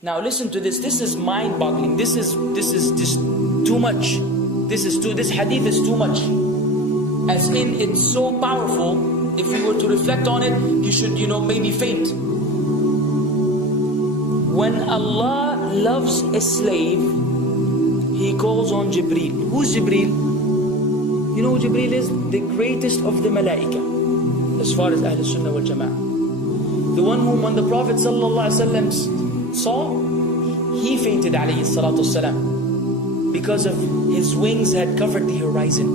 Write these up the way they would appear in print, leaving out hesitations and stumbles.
Now listen to this. This is mind-boggling. This is just too much. This hadith is too much. As in, it's so powerful. If we were to reflect on it, you should, maybe faint. When Allah loves a slave, He calls on Jibreel. Who's Jibreel? You know who Jibreel is? The greatest of the malaika, as far as Ahl Sunnah wal Jama'ah. The one whom when the Prophet ﷺ saw, he fainted alayhi salatu wasalam, because of his wings had covered the horizon.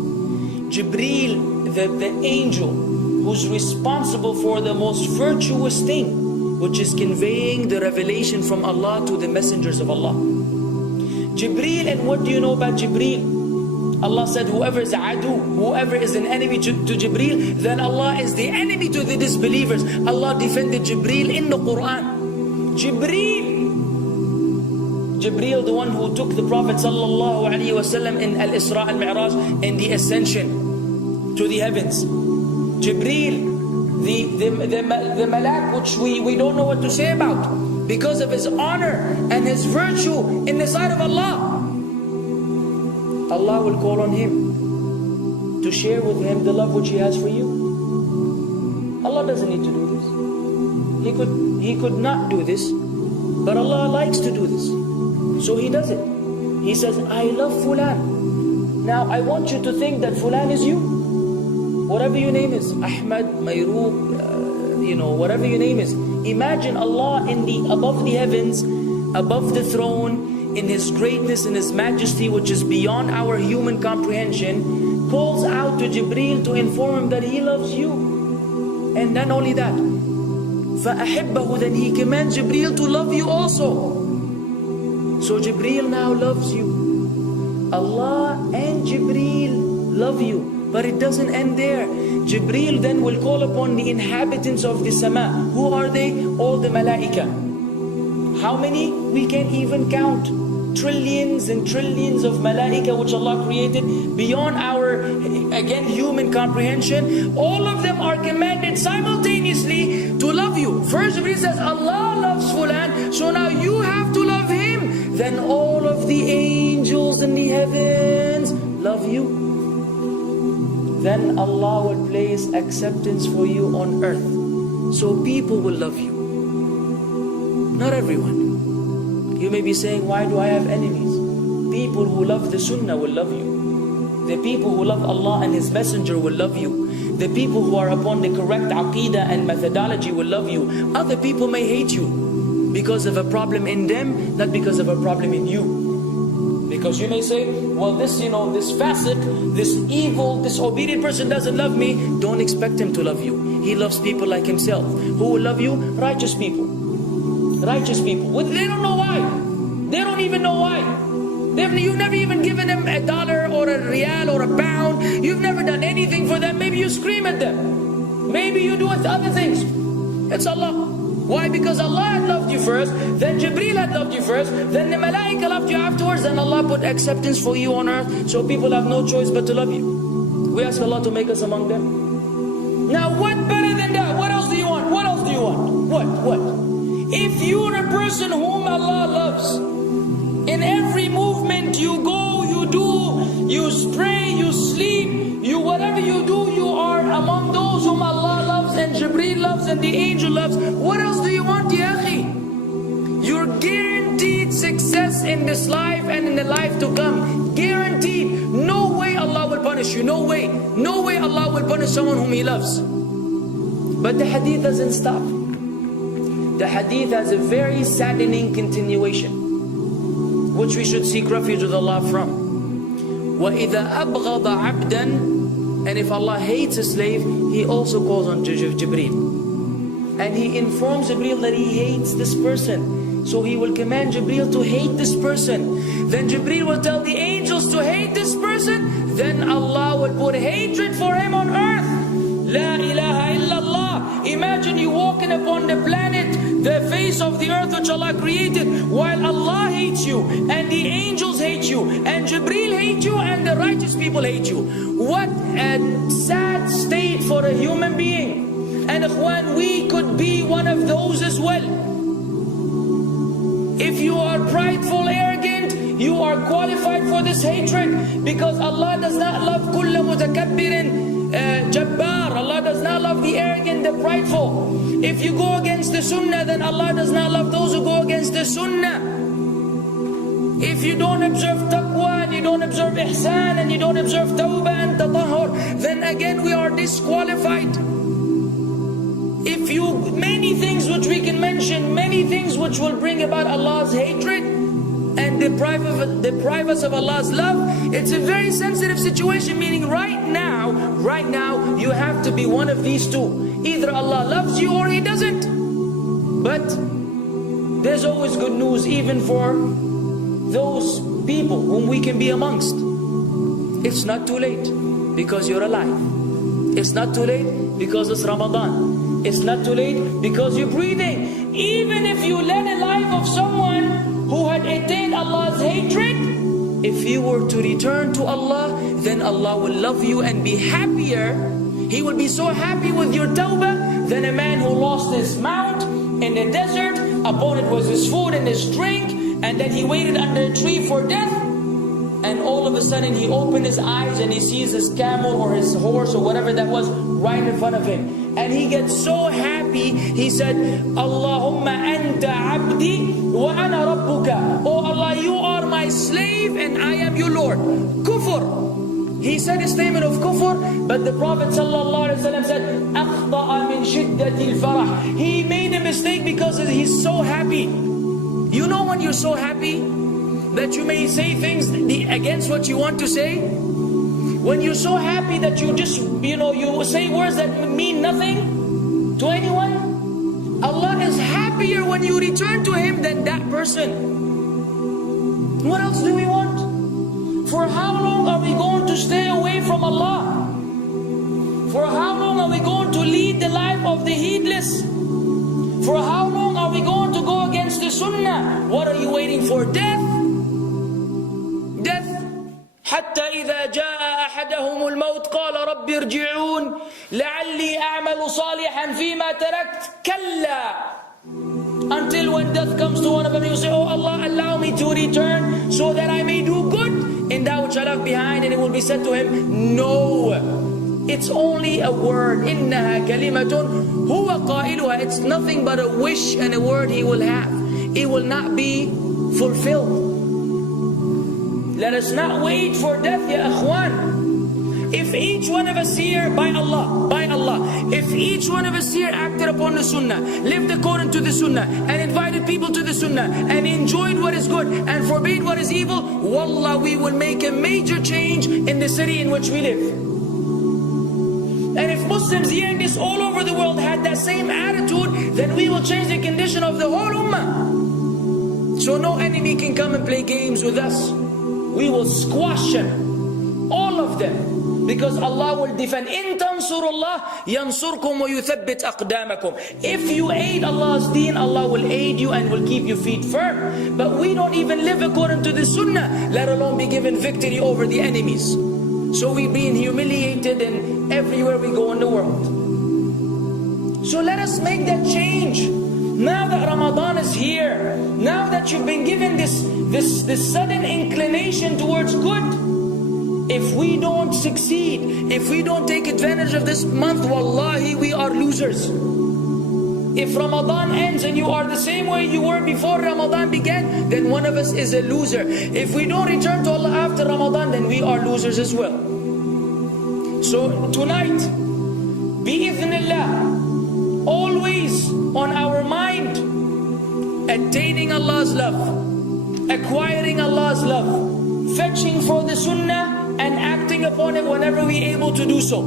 Jibreel, the angel who's responsible for the most virtuous thing, which is conveying the revelation from Allah to the messengers of Allah. Jibreel, and what do you know about Jibreel? Allah said, whoever is adu, whoever is an enemy to Jibreel, then Allah is the enemy to the disbelievers. Allah defended Jibreel in the Quran. Jibreel, the one who took the Prophet ﷺ in Al-Isra al-Mi'raj, in the ascension to the heavens. Jibreel, the malak which we don't know what to say about, because of his honor and his virtue in the sight of Allah. Allah will call on him to share with him the love which He has for you. Allah doesn't need to do this. He could not do this, but Allah likes to do this, so He does it. He says, I love Fulan. Now I want you to think that Fulan is you. Whatever your name is, Ahmad, Mayroub, whatever your name is. Imagine Allah above the heavens, above the throne, in His greatness and His majesty, which is beyond our human comprehension, calls out to Jibreel to inform him that He loves you. And not only that, فَأَحِبَّهُ, then He commands Jibreel to love you also. So Jibreel now loves you. Allah and Jibreel love you. But it doesn't end there. Jibreel then will call upon the inhabitants of the sama. Who are they? All the malaika. How many? We can't even count. Trillions and trillions of malaika which Allah created beyond our, again, human comprehension. All of them are commanded simultaneously to love you. First Jibreel says, Allah loves Fulan, so now you have to love him. Then all of the angels in the heavens love you. Then Allah will place acceptance for you on earth. So people will love you. Not everyone. You may be saying, why do I have enemies? People who love the Sunnah will love you. The people who love Allah and His Messenger will love you. The people who are upon the correct aqeedah and methodology will love you. Other people may hate you because of a problem in them, not because of a problem in you. Because you may say, well, this fasiq, this evil, disobedient person doesn't love me. Don't expect him to love you. He loves people like himself. Who will love you? Righteous people. Righteous people. Well, they don't know why. They don't even know why. You've never even given them $1 or a rial or a pound. You've never done anything for them. Maybe you scream at them. Maybe you do other things. It's Allah. Why? Because Allah had loved you first, then Jibreel had loved you first, then the malaika loved you afterwards, then Allah put acceptance for you on earth, so people have no choice but to love you. We ask Allah to make us among them. Now what better than that? What else do you want? What else do you want? What? If you're a person whom Allah loves, in every movement you go, you do, you pray, you sleep, whatever you do, you are among those whom Allah loves and Jibreel loves and the angel loves. What else do you want, ya akhi? You're guaranteed success in this life and in the life to come. Guaranteed. No way Allah will punish you. No way. No way Allah will punish someone whom He loves. But the hadith doesn't stop. The hadith has a very saddening continuation, which we should seek refuge with Allah from. وَإِذَا أَبْغَضَ عَبْدًا, and if Allah hates a slave, He also calls on Jibreel. And He informs Jibreel that He hates this person. So He will command Jibreel to hate this person. Then Jibreel will tell the angels to hate this person. Then Allah will put hatred for him on earth. La ilaha illallah. Imagine you walking upon the planet, the face of the earth which Allah created, while Allah hates you, and the angels hate you, and Jibreel hate you, and the righteous people hate you. What a sad state for a human being. And ikhwan, we could be one of those as well. If If you are prideful, arrogant, you are qualified for this hatred, because Allah does not love kulla mutakabbirin jabbar. Allah does not love the arrogant, the prideful. If you go against the sunnah, then Allah does not love those who go against the sunnah. If you don't observe taqwa, and you don't observe ihsan, and you don't observe tawbah and tatahur, then again we are disqualified. If you, many things which we can mention, many things which will bring about Allah's hatred and deprive us of Allah's love. It's a very sensitive situation, meaning right now, you have to be one of these two. Either Allah loves you or He doesn't. But there's always good news, even for those people whom we can be amongst. It's not too late because you're alive. It's not too late because it's Ramadan. It's not too late because you're breathing. Even if you led a life of someone who had attained Allah's hatred, if you were to return to Allah, then Allah will love you and be happier. He will be so happy with your tawbah than a man who lost his mount in the desert. Upon it was his food and his drink, and then he waited under a tree for death, and all of a sudden he opened his eyes and he sees his camel or his horse or whatever that was right in front of him, and he gets so happy. He said, Allahumma anta abdi wa ana rabbuka. Oh Allah, you are my slave and I am your Lord. Kufr. He said a statement of kufr, but the Prophet ﷺ said, أَخْطَأَ مِنْ شِدَّةِ الْفَرَحِ. He made a mistake because he's so happy. You know when you're so happy that you may say things against what you want to say? When you're so happy that you just, you say words that mean nothing to anyone? Allah is happier when you return to Him than that person. What else do we want? For how long are we going to stay away from Allah? For how long are we going to lead the life of the heedless? For how long are we going to go against the sunnah? What are you waiting for? Death? Death. حتى إذا جاء أحدهم الموت قال رب ارجعون لعلي أعمل صالحا فيما تركت كلا. Until when death comes to one of them, you say, oh Allah, allow me to return so that I may do good in that which I left behind. And it will be said to him, no, it's only a word. إِنَّهَا كَلِمَةٌ هُوَ قَائِلُهَا. It's nothing but a wish and a word he will have. It will not be fulfilled. Let us not wait for death, ya akhwan. If each one of us here, by Allah, if each one of us here acted upon the sunnah, lived according to the sunnah, and invited people to the sunnah, and enjoyed what is good, and forbade what is evil, wallah, we will make a major change in the city in which we live. And if Muslims hearing this all over the world had that same attitude, then we will change the condition of the whole ummah. So no enemy can come and play games with us. We will squash them, all of them. Because Allah will defend. إِن تَنْصُرُ اللَّهِ يَنْصُرْكُمْ وَيُثَبِّتْ أَقْدَامَكُمْ. If you aid Allah's deen, Allah will aid you and will keep your feet firm. But we don't even live according to the sunnah, let alone be given victory over the enemies. So we're being humiliated in everywhere we go in the world. So let us make that change. Now that Ramadan is here, now that you've been given this sudden inclination towards good, if we don't succeed, if we don't take advantage of this month, wallahi, we are losers. If Ramadan ends and you are the same way you were before Ramadan began, then one of us is a loser. If we don't return to Allah after Ramadan, then we are losers as well. So tonight, bi'idhnillah, always on our mind, attaining Allah's love, acquiring Allah's love, fetching for the sunnah, and acting upon it whenever we're able to do so.